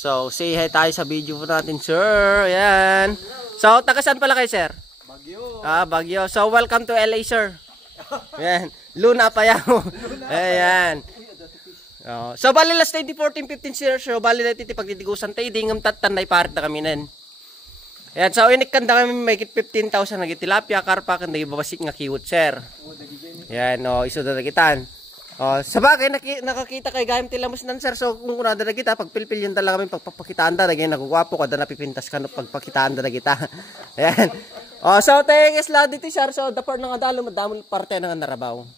So, say hi tayo sa video po natin, sir. Ayan. So, taga saan pala kayo, sir? Baguio. Baguio. So, welcome to LA, sir. Ayan. Luna pa yan. Ayan. So, bali last 2014-15, sir. So, bali na pagtitigusan tayo. Di ngam tatanay parit na kami nan. Ayan. So, inikanda kami may 15,000 na tilapia, karpa, kanda ibabasik nga kiwot, sir. Ayan. Iso na nagitan. Sa bagay, nakakita kay gayam tilamos nan, sir. So, kung kunada na kita, pagpilpil yun talaga kami, pagpapakitaan da, naging nagugwapo, kada napipintas ka no, pagpakitaan da na kita. Ayan. So, tayong isla dito, sir. So, the part ng adalo, madamon parte ng narabaw.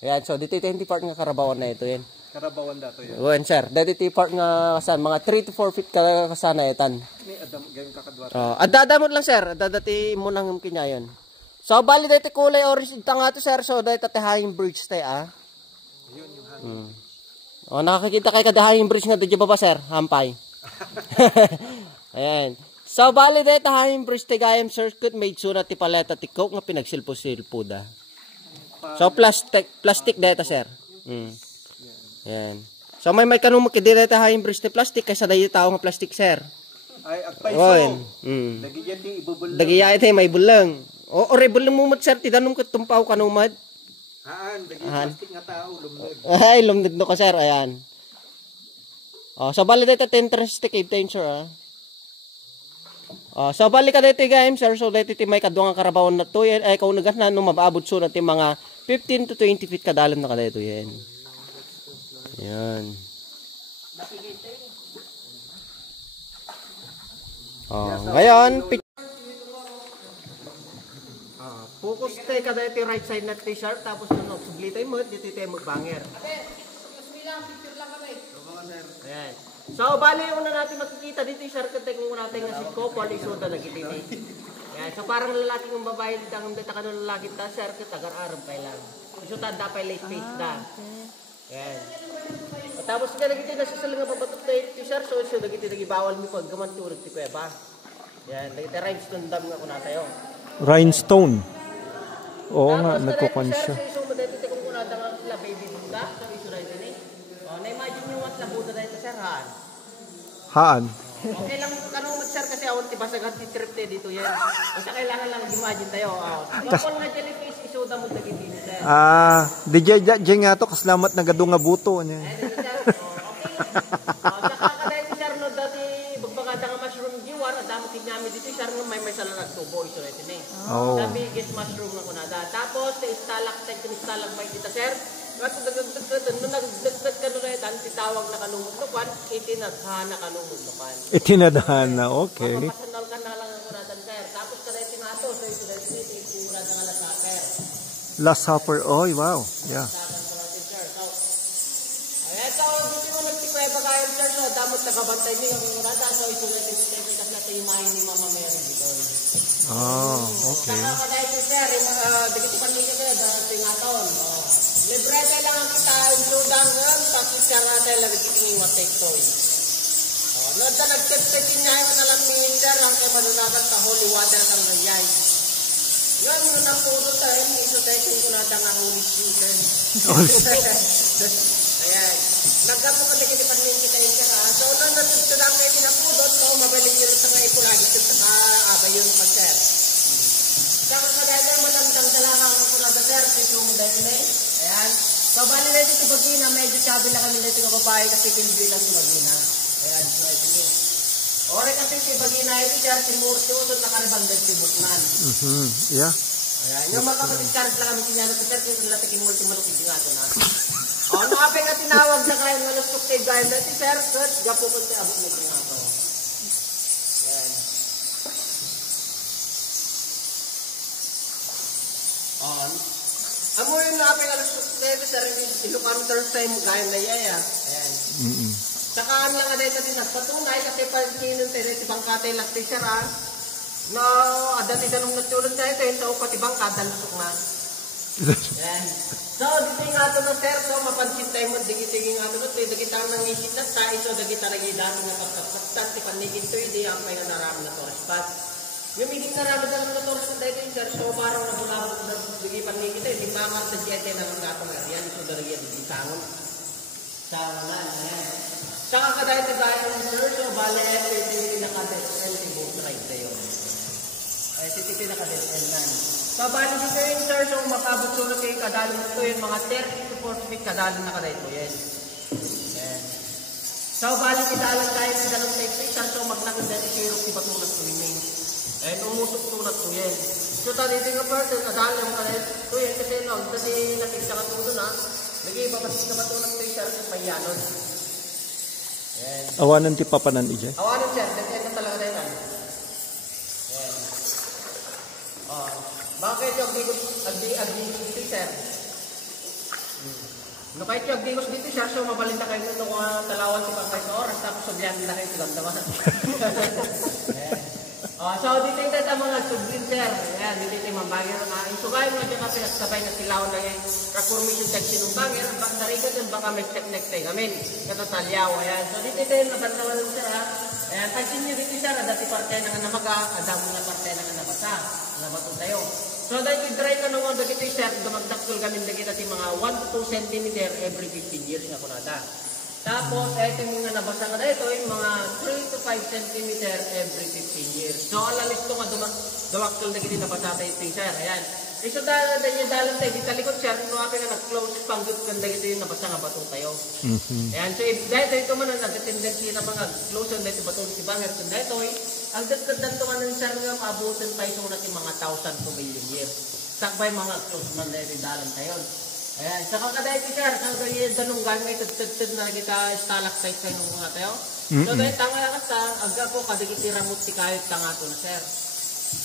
Ayan. So, dito yung part ng karabawan na ito, yan. Karabawan dato yan. Ayan, sir. Dito yung part nga kasan, mga 3 to 4 feet kasana itan. May adam, gayong kakadwat. Adadamot lang, sir. Adadati mo lang yung kinyayon. So, bali dito kulay orange ito nga to, sir. So, dito tahayang bridge tayo, Yun yung hangin. Nakakita kayo kadahayang bridge nga dito ba, sir? Hampay. Ayan. So, bali dito tahayang bridge tayo gayam circuit made suna ti paleta ti coke nga pinagsilpo-silpo da. So, plastic dito, sir. Ayan. So, may kanong makidira tahayang bridge ti plastic kaysa dahil tao nga plastic, sir. Ay, agpaiso. Dagiyan ti ibubulang. Dagiyan ti may bulang. O rebulang mo sir, ti danong katumpaw kanumad. Dagiyan plastic nga tao, lumnod. Ay, lumnod no ka, sir. Ayan. So, bali dito ti entrance ti cave time, sir, so, bali ka dito game, sir. So, dito ti may kaduang karabawan na to. Ay, kaunagas na nung mabaabot so na ti mga 15 to 20 feet kadalam na ka dito. Yan. Yan. Ngayon, focus tayo ka dito right side na t-shirt. Tapos nung subli tayo mo, dito tayo magbanger. Ayan. So, bali yung una natin makikita dito yung circuit kung natin nga si Kopal, isoda na gititi. Ayan. So, parang lalaki ng babae, ang dito ka ng lalaki ta, circuit, agar-aram pa lang. Isoda da pa late face da. Ayan. Tapos nga nagiti na sa nga pabatok na yung t-shirt, so iso nagiti nagibawal mi pag gamanturog ti kuweba. Ayan. Nagiti rhinestone dam nga kuna tayo. Rhinestone? Oo nga, nagkukan siya. So, iso mo dito kung kuna nga la baby buda, so iso na ito ni. Na-imagine nyo what labuda na ito, sir, haan? Haan? Okay lang kanong mag-sir kasi awan ti basagan ti trip te dito yan. Basta kailangan lang imagine tayo. Kapal nga jellyfish isuda mo dagiti ni sir. Di nga to kaslamat na gado nga buto niya. Saka kada ito sir no dati bagbagada nga mushroom giwan at damo kinyami dito sir no may sala nagtubo iso ito ni. The biggest mushroom nga kunada. Tapos sa stalactite kita sir. Nung nagdagdag ka nun na titawag na kanumudlukan, itinadhana kanumudlukan. Itinadhana, okay. Mapasanal ka na lang ang kunatan, sir. Tapos ka na itinato, so ito na itinadang nga last supper. Last supper, oh wow, yeah. Ayan, so dito mo nagtikweba kayo, sir, so damot nakabantay niyo ang kunatan, so ito na itinadang kasi natin yung mahin ni Mama Mary dito. Okay. Saka ka dahil, sir, dagiti panigyan kayo, dahil nga taon, libre tayo lang ang kita, includang nga, tapos siya nga tayo lang nagkitingin what take toy. Noon ta nagtip-tipin niya yung nalang minister, ang kay manunagan ka holy water kang nangyay. Yun, nung napudo tayo, iso tayo kung kunada nga holy season. Ayan. Nagkapo ka na kinipan niyo kita yung kaya. So, nung natutudang kayo pinapudot, so, mabaling nyo sa nga ipulagit yung sa kaabay yun pag sir. Saka kadada, malamdang dalaga ang kunada sir, kasi mo dahil na eh. Ayan. So, bali na dito bagina, medyo sabi lang kami dito ng babae kasi pinbilang si bagina. Ayan, so ito niyo. Ore kasi si bagina ito siya, si Murti, usod na karibandag si Butman. Yeah. Ayan, yung mga kapatid-charge lang kami sinyano sa sir, kung natikin multi-multi nga ito na. Nakapay nga tinawag na kayo, mga lusuktig kayo dati sir, search, gapo ko siya, abot mo nga ito. Ayan. Amo yung nakapay nga lusuktig kayo sir, ilukan third time gaya na yaya. Ayan. Saka ang lang nga dito din nagpatunay kasi pag kinon tayo dito bangkatay lang tayo sir na adati ganong natulog tayo yung tao pati bangkata lusok na. Ayan. So dito yung ato na sir, so mapansin tayo mo digit-digit nga ito, digit ang nangisip na tayo, so digit ang nagidami na kapag-kapag di panigin to, hindi ang may narami na tourist spot. Yung hindi narami na tourist spot tayo sir, so parang nabulabot na digit panigin to, hindi mamar sa jete na mga atong yan, so darigyan digit sangon. Sangon na, ayan. So Saka kadahil gaya ng sir, so bale ito yung pinaka-DSL ni boat ride na yun. Ito yung pinaka-DSL na. So bale dito yung sir, so makabot sulot kayo kadalong ito yung mga 30 to 40 feet kadalong na kadahil ito. Yes. Yan. So bale kidalang tayo sa dalawang type station, so maglakad dahil ikirok si Batunas to remain. And umusok tunat to yan. So tadi nga person, kadalong kadahil ito yan kasi no, kasi nakikita ka tulo na, nag-iibabasin ka Batunas station sa Mayanon. Yan. Awanan ti papanan ije. Awanan sir, depende na talaga na yan. Yan. Bakit yung agdigos dito sir? No kahit yung agdigos dito sir, so mabalita kayo nito kung talawan si Pangkay sa oras, tapos sabihan nila kayo tulang-taman. So dito yung data mga sublin sir. Yan, dito yung mambagir na kain. So kaya mga dyan kasi nagsabay na silaw na yung reformation section ng bangir. Narigat yung baka may check-neck tayo. Amin, katatalyaw. Ayan. So dito yung nabantawan ng sir ha. Ayan, pansin nyo dito sir. Dati parte na nga namaga. Adamo na parte na nga nabasa. Nabato tayo. So dahil i-dry ka naman dito sir. Dumagdaktul kami dito natin mga 1 to 2 cm every 15 years na kunada. Tapos, ito yung mga nabasa nga na ito, yung mga 3 to 5 cm every 15 years. So, alalis ito nga dumaktul na gini nabasa tayo ito, sir. Ayan. So, dahil yung dalang tayo, dito likod, sir, kung akin na nag-close, panggut ganda ito yung nabasa nga batong tayo. Ayan. So, dahil ito man ang nag-tendency na mga close na ito batong si Banger. So, dahil ito, ang ganda ito nga ng sir nga, maabutin tayo sa natin mga 1,000 to million years. Sakbay mga close man na ito dalang tayo. Ayan, saka kadahil si sir, kaya danong gamit, tagtagtag na kita stalactite kayo ng mga tayo. So dahil tanga ka sa, agad po kadagitiramot si kahit tanga to na sir.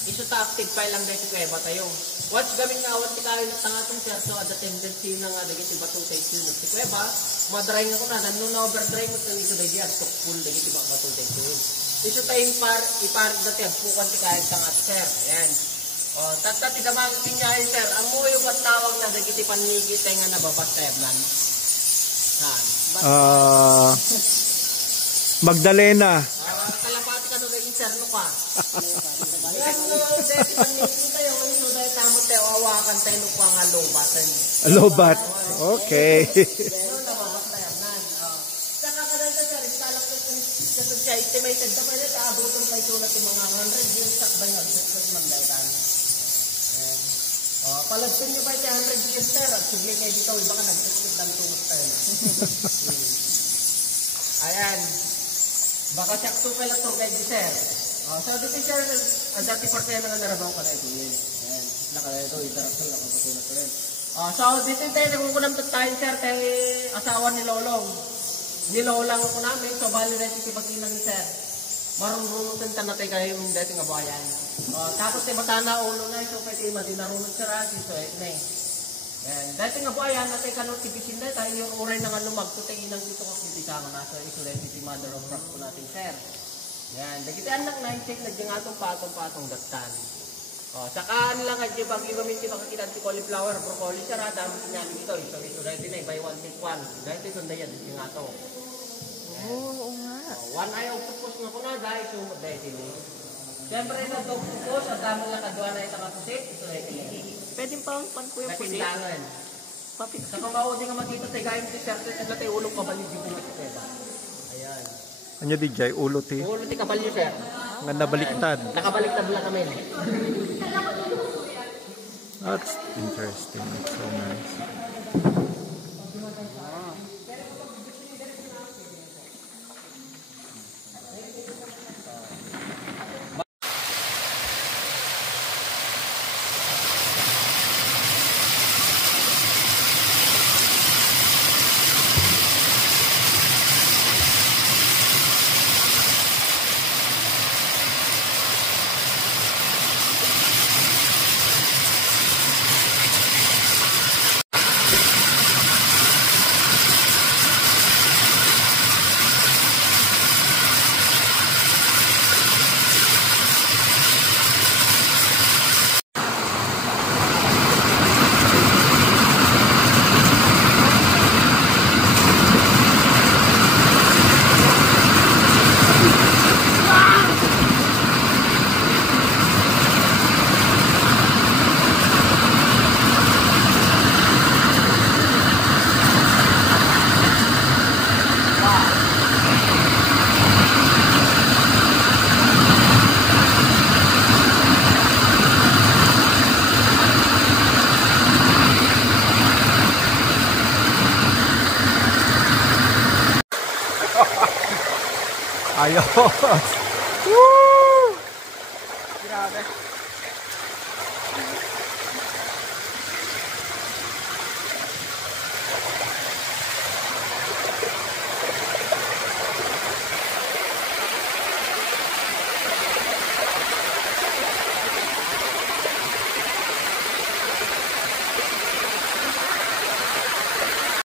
Iso ta active file lang dahil si kuweba tayo. Watch gaming nga awat si kahit tanga to sir, so ada tendency na nga dagiti batutay siyo si kuweba, madry nga ko na, nandun na overdry mo ito iso dahil yan, tukpul dagiti batutay siyo. Iso tayo iparig dati, agpukan si kahit tanga to sir. Ayan. Tatati damang kinyahin sir, ang mo yung tawag na dagiti panigit ay nga nababatayab nan. Magdalena. Kalapati ka nung naging sir, no ka? Yan mo, dahil panigit tayo, so dahil tamot tayo, awakan tayo nung pa nga lobatan. Lobat. Okay. Yan, nababatayab nan. Saka ka rin sir, istalak na siya estimated na pwede, aabutong tayo sulat yung mga 100 years sakbay nga, bisit magdaitan. Palagsin nyo ba ito 100 years sir? At sige kayo dito, baka nagsisit ng tungot tayo. Ayan. Baka siyak supay lang itong guide sir. So dito sir, ang dati parte na nga narabaw ka na ito yun. Ayan. Naka ito, itarapsal ako patulad ko rin. So dito tayo, nagkukunam tayo sir, tayo asawa ni Lolong. Nilolang ako namin, so bali recipe pag-ilang ni sir. Marunong na tayo kayo yung dati nga bayan. Tapos diba sana ulo na ito pwede madinarunod sa rasi. So ito na eh. Dati nga bayan natin kanong tipisin na tayo yung uray na nga lumagto tayo inang dito kong tipisama na. So ito recipe mother of rock po natin sir. Yan. Dagiti anak na yung check na dyan atong patong datan. Saka lang nga dyan pag ibamin kita kakita si cauliflower, broccoli sir ha. Dami sinyamin ito. So ito dahil na buy one take one. Dahil ito na yan dyan ato. Oo nga. One eye octopus nga ko na dahil sumot dahil sila. Siyempre nag-octopus at dami lang kadwa na itang apusit. Ito na ito. Pwede pa ang pankuya po siya. Napindangan. Papit. Sa kumaudi nga makita tayo gayong t-shirt at tayo ulong kabalyo dito na ito. Ayan. Anya di jay ulo ti. Ulo ti kabalyo sir. Nga nabaliktad. Nakabaliktad lang kami. That's interesting. It's so nice. Ayos. Grabe.